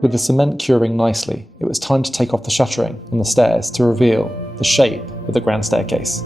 With the cement curing nicely, it was time to take off the shuttering on the stairs to reveal the shape of the grand staircase.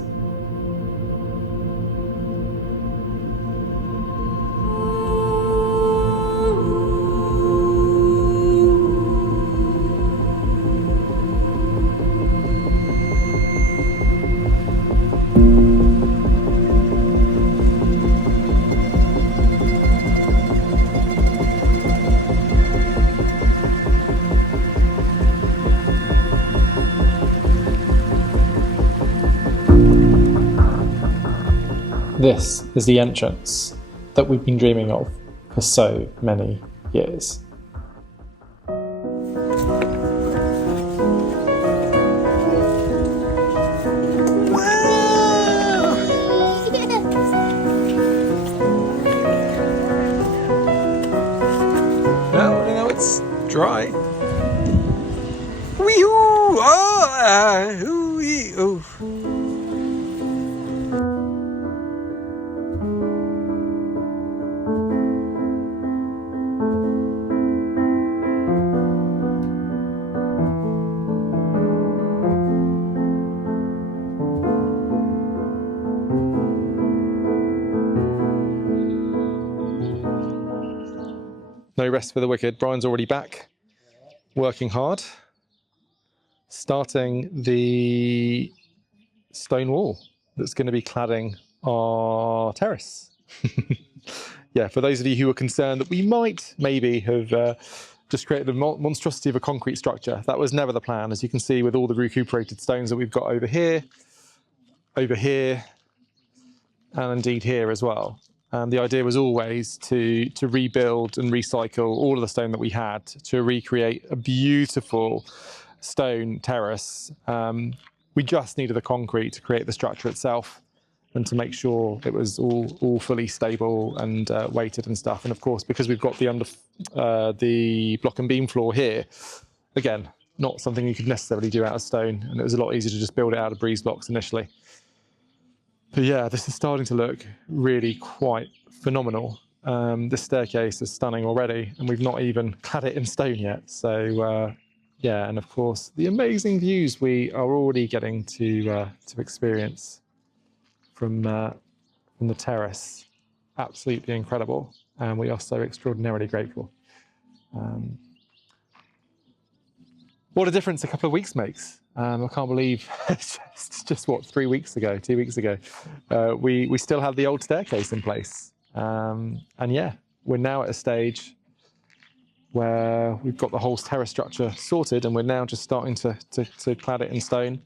This is the entrance that we've been dreaming of for so many years. No, it's dry. Wee-hoo! Oh, ooh. No rest for the wicked. Brian's already back, working hard, starting the stone wall that's going to be cladding our terrace. Yeah, for those of you who are concerned that we might maybe have just created a monstrosity of a concrete structure, that was never the plan. As you can see with all the recuperated stones that we've got over here, and indeed here as well. The idea was always to rebuild and recycle all of the stone that we had to recreate a beautiful stone terrace. We just needed the concrete to create the structure itself and to make sure it was all fully stable and weighted and stuff. And of course, because we've got the block and beam floor here, again, not something you could necessarily do out of stone, and it was a lot easier to just build it out of breeze blocks initially. But yeah, this is starting to look really quite phenomenal. This staircase is stunning already, and we've not even clad it in stone yet. So yeah, and of course, the amazing views we are already getting to experience from the terrace. Absolutely incredible, and we are so extraordinarily grateful. What a difference a couple of weeks makes. I can't believe it's just what, 2 weeks ago, we still had the old staircase in place. And yeah, we're now at a stage where we've got the whole terrace structure sorted, and we're now just starting to clad it in stone.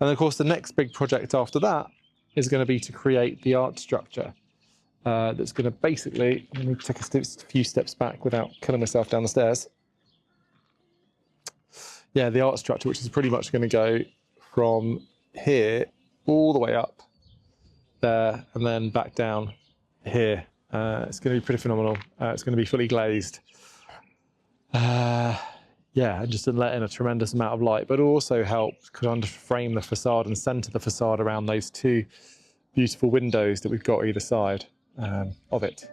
And of course, the next big project after that is going to be to create the art structure that's going to basically, let me take a few steps back without killing myself down the stairs. Yeah, the art structure, which is pretty much going to go from here all the way up there and then back down here. It's going to be pretty phenomenal. It's going to be fully glazed. Yeah, and just to let in a tremendous amount of light, but also help kind of frame the facade and center the facade around those two beautiful windows that we've got either side of it.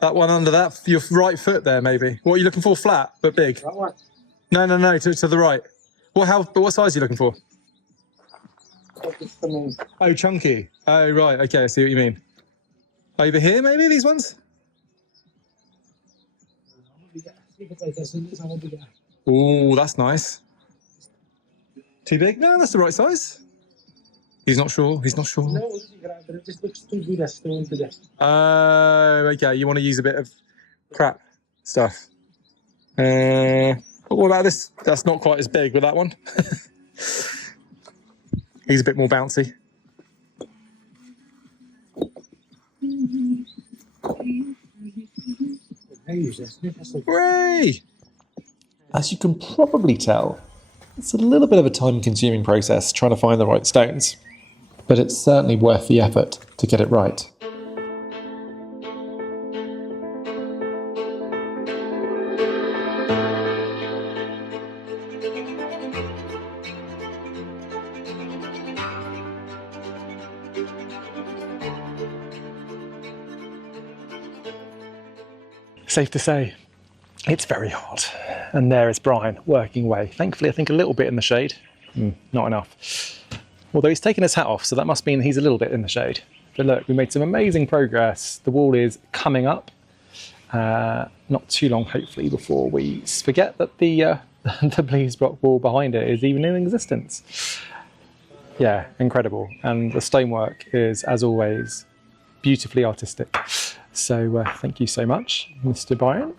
That one under that, your right foot there, maybe. What are you looking for? Flat, but big? That one. No, to the right. What size are you looking for? Oh, chunky. Oh, right. Okay, I see what you mean. Over here, maybe, these ones? Oh, that's nice. Too big? No, that's the right size. He's not sure. He's not sure. Oh, okay. You want to use a bit of crap stuff. What about this? That's not quite as big with that one. He's a bit more bouncy. Hooray! As you can probably tell, it's a little bit of a time-consuming process trying to find the right stones, but it's certainly worth the effort to get it right. Safe to say, it's very hot. And there is Brian working away. Thankfully, I think a little bit in the shade. Not enough. Although he's taken his hat off, so that must mean he's a little bit in the shade. But look, we made some amazing progress. The wall is coming up. Not too long, hopefully, before we forget that the bleeze block wall behind it is even in existence. Yeah, incredible. And the stonework is, as always, beautifully artistic. So thank you so much, Mr. Byron.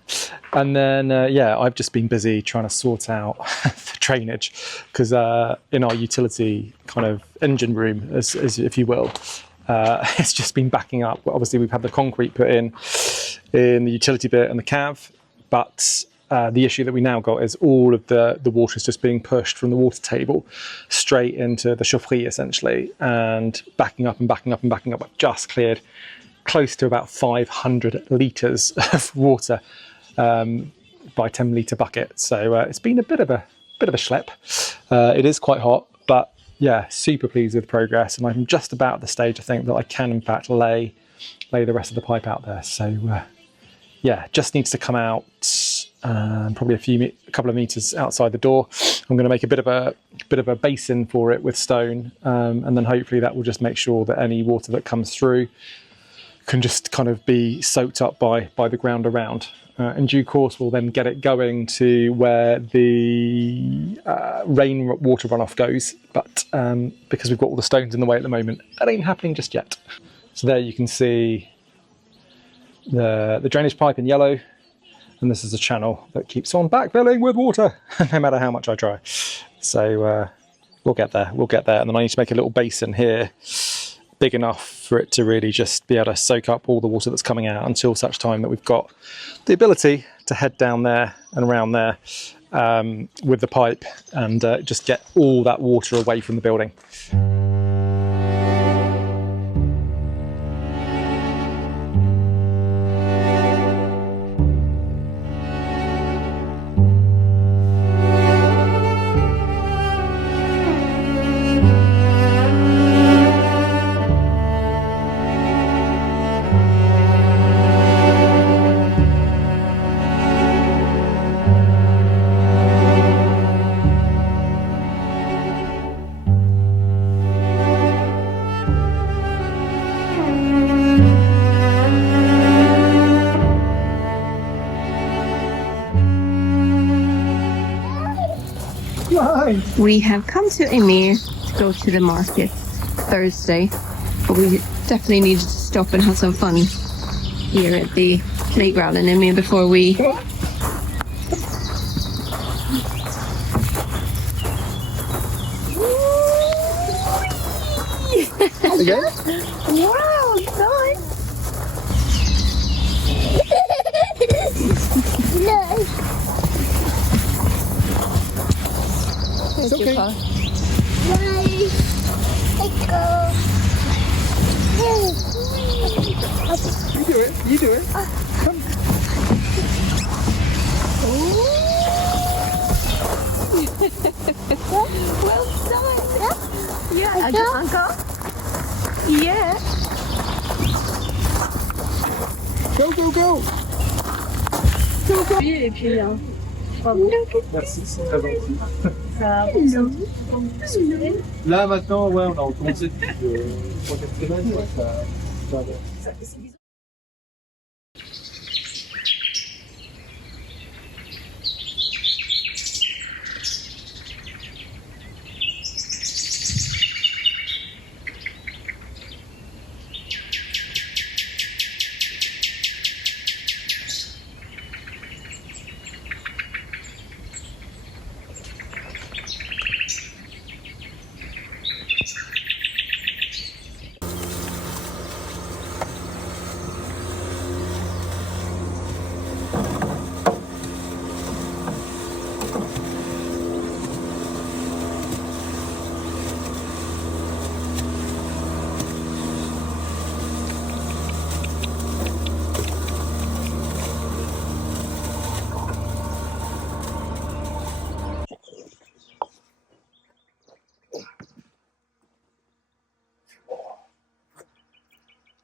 And then, yeah, I've just been busy trying to sort out the drainage because in our utility kind of engine room, as if you will, it's just been backing up. Obviously, we've had the concrete put in the utility bit and the cav, but the issue that we now got is all of the water is just being pushed from the water table straight into the chaufferie, essentially, and backing up and backing up and backing up. I've just cleared close to about 500 litres of water by 10 litre bucket. So it's been a bit of a schlep. It is quite hot, but yeah, super pleased with progress. And I'm just about at the stage, I think, that I can in fact lay the rest of the pipe out there. So yeah, just needs to come out probably a couple of meters outside the door. I'm going to make a bit of a basin for it with stone, and then hopefully that will just make sure that any water that comes through can just kind of be soaked up by the ground around. In due course, we'll then get it going to where the rainwater runoff goes. But because we've got all the stones in the way at the moment, that ain't happening just yet. So there you can see the drainage pipe in yellow. And this is a channel that keeps on backfilling with water, no matter how much I try. So we'll get there, And then I need to make a little basin here, big enough for it to really just be able to soak up all the water that's coming out until such time that we've got the ability to head down there and around there with the pipe and just get all that water away from the building. We have come to Emir to go to the market Thursday, but we definitely needed to stop and have some fun here at the playground in Emir before we... Again? Wow, nice! It's okay. You do it. Come. Well done. Yeah, uncle. Yeah. Go. Et puis Merci, c'est très gentil. Là, maintenant, ouais, on a recommencé depuis 3-4 semaines. Ouais, ça va.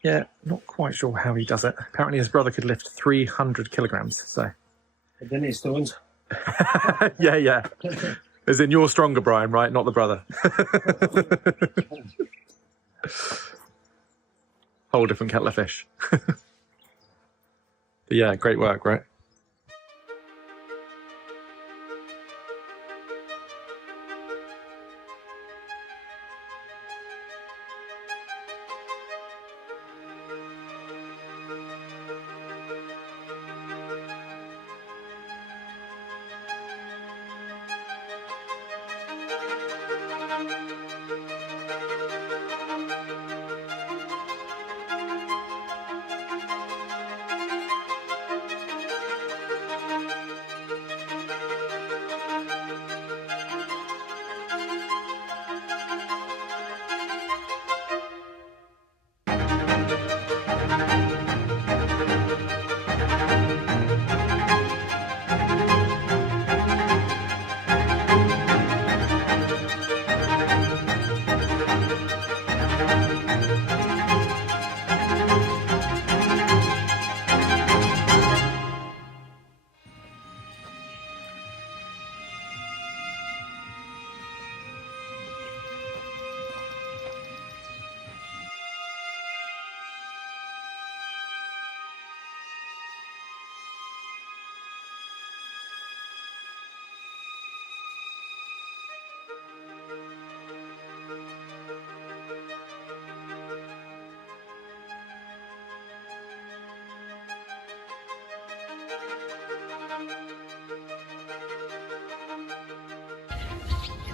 Yeah, not quite sure how he does it. Apparently his brother could lift 300 kilograms, so... And then it's stones. yeah. As in, you're stronger, Brian, right? Not the brother. Whole different kettle of fish. But yeah, great work, right?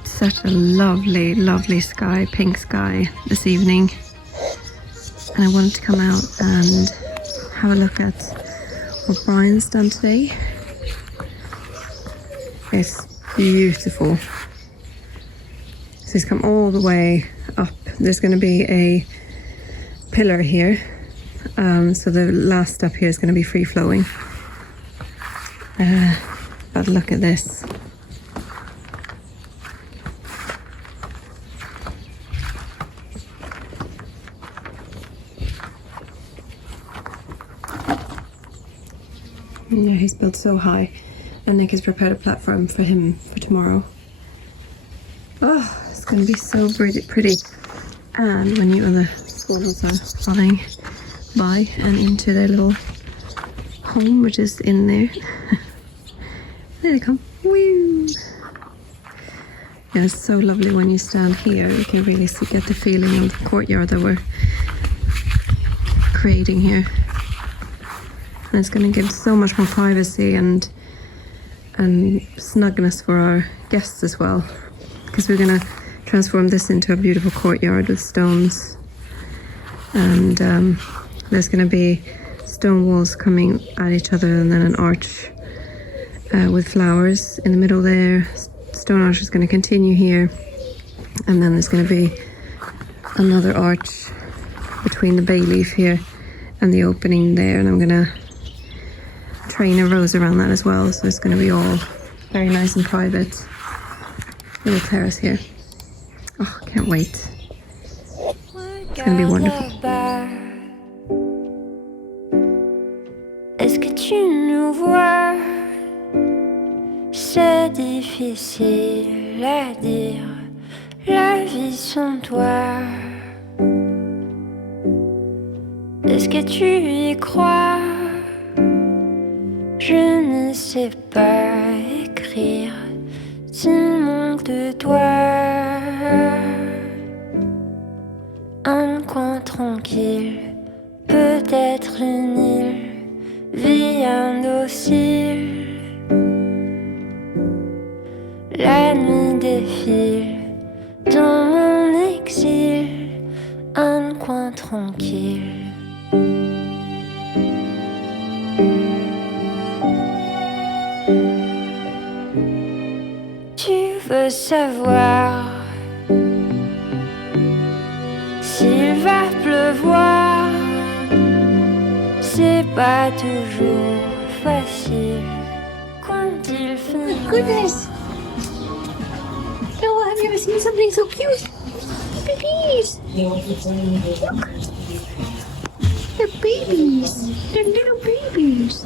Such a lovely, lovely sky, pink sky this evening. And I wanted to come out and have a look at what Brian's done today. It's beautiful. So he's come all the way up. There's going to be a pillar here. So the last step here is going to be free flowing. But look at this. Yeah, he's built so high, and Nick has prepared a platform for him for tomorrow. Oh, it's going to be so pretty. And when you other swallows are flying by and into their little home, which is in there. There they come. Woo! Yeah, it's so lovely when you stand here. You can really get the feeling of the courtyard that we're creating here. And it's going to give so much more privacy and snugness for our guests as well, because we're going to transform this into a beautiful courtyard with stones, and there's going to be stone walls coming at each other, and then an arch with flowers in the middle there. Stone arch is going to continue here, and then there's going to be another arch between the bay leaf here and the opening there, and I'm going to train a rose around that as well, so it's going to be all very nice and private. Little terrace here. Oh, can't wait. It's going to be wonderful. Est-ce que tu nous vois? pas difficile à dire, la vie sans toi. Est-ce que tu y crois? Je ne sais pas écrire s'il manque de toi. Un coin tranquille, peut-être une île, vie indocile. La nuit défile dans mon exil, un coin tranquille. Tu veux savoir s'il va pleuvoir? C'est pas toujours facile quand il finit. Goodness! Noah, have you ever seen something so cute? Babies! Look! They're babies! They're little babies!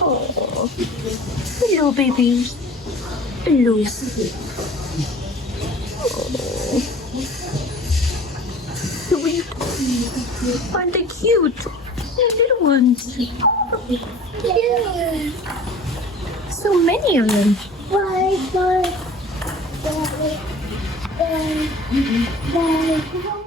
Oh, hello, babies. Hello. Oh. Sweet. Aren't they cute? They're little ones. Yeah. So many of them. Bye, bye. Bye, bye, bye.